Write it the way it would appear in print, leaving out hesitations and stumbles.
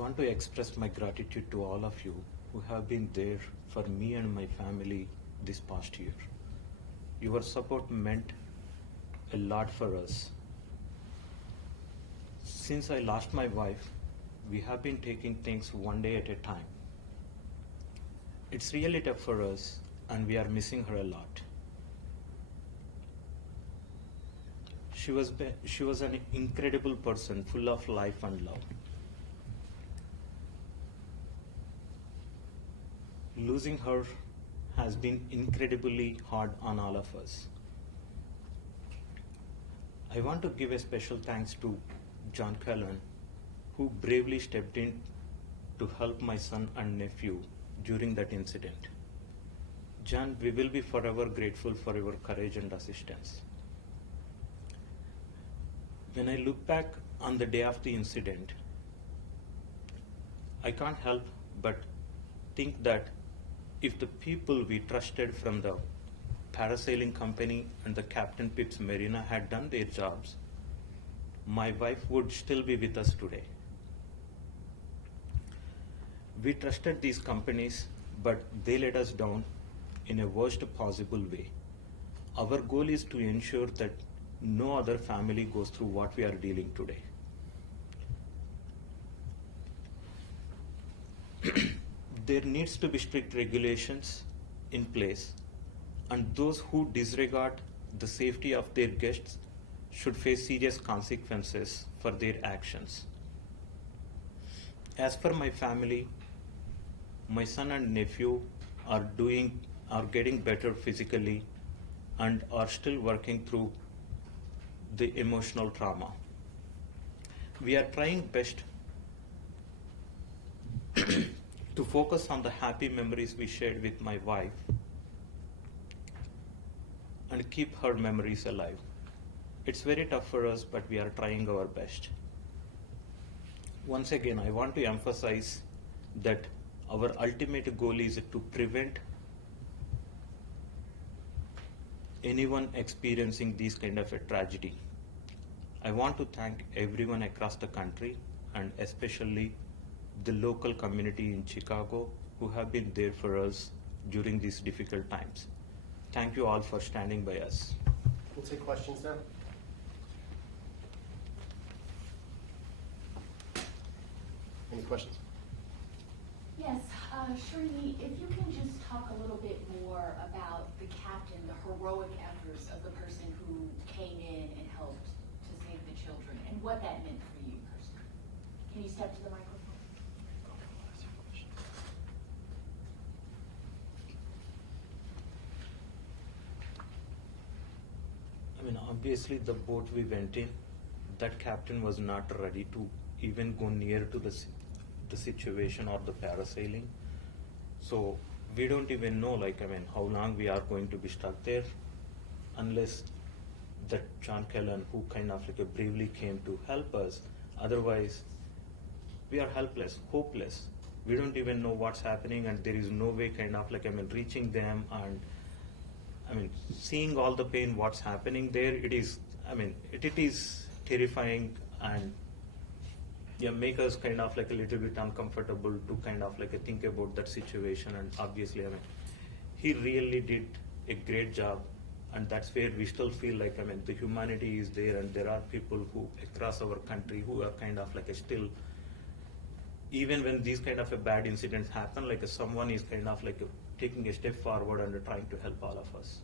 want to express my gratitude to all of you who have been there for me and my family this past year. Your support meant a lot for us. Since I lost my wife, we have been taking things one day at a time. It's really tough for us, and we are missing her a lot. She was an incredible person, full of life and love. Losing her has been incredibly hard on all of us. I want to give a special thanks to John Cullen, who bravely stepped in to help my son and nephew during that incident. John, we will be forever grateful for your courage and assistance. When I look back on the day of the incident, I can't help but think that if the people we trusted from the parasailing company and the Captain Pips Marina had done their jobs, my wife would still be with us today. We trusted these companies, but they let us down in a worst possible way. Our goal is to ensure that no other family goes through what we are dealing today. There needs to be strict regulations in place, and those who disregard the safety of their guests should face serious consequences for their actions. As for my family, my son and nephew are getting better physically and are still working through the emotional trauma. We are trying best to focus on the happy memories we shared with my wife and keep her memories alive. It's very tough for us, but we are trying our best. Once again, I want to emphasize that our ultimate goal is to prevent anyone experiencing this kind of a tragedy. I want to thank everyone across the country, and especially the local community in Chicago who have been there for us during these difficult times. Thank you all for standing by us. We'll take questions now. Any questions? Yes, Srini, if you can just talk a little bit more about the captain, the heroic efforts of the person who came in and helped to save the children, and what that meant for you personally. Can you step to the microphone? I mean, obviously the boat we went in, that captain was not ready to even go near to the situation or the parasailing. So we don't even know, how long we are going to be stuck there, unless that John Cullen, who kind of bravely came to help us. Otherwise, we are helpless, hopeless. We don't even know what's happening, and there is no way reaching them, and seeing all the pain, what's happening there, it is terrifying, and make us a little bit uncomfortable to think about that situation. And obviously, he really did a great job, and that's where we still feel the humanity is there, and there are people who across our country who are still, even when these kind of a bad incidents happen, someone is taking a step forward and trying to help all of us.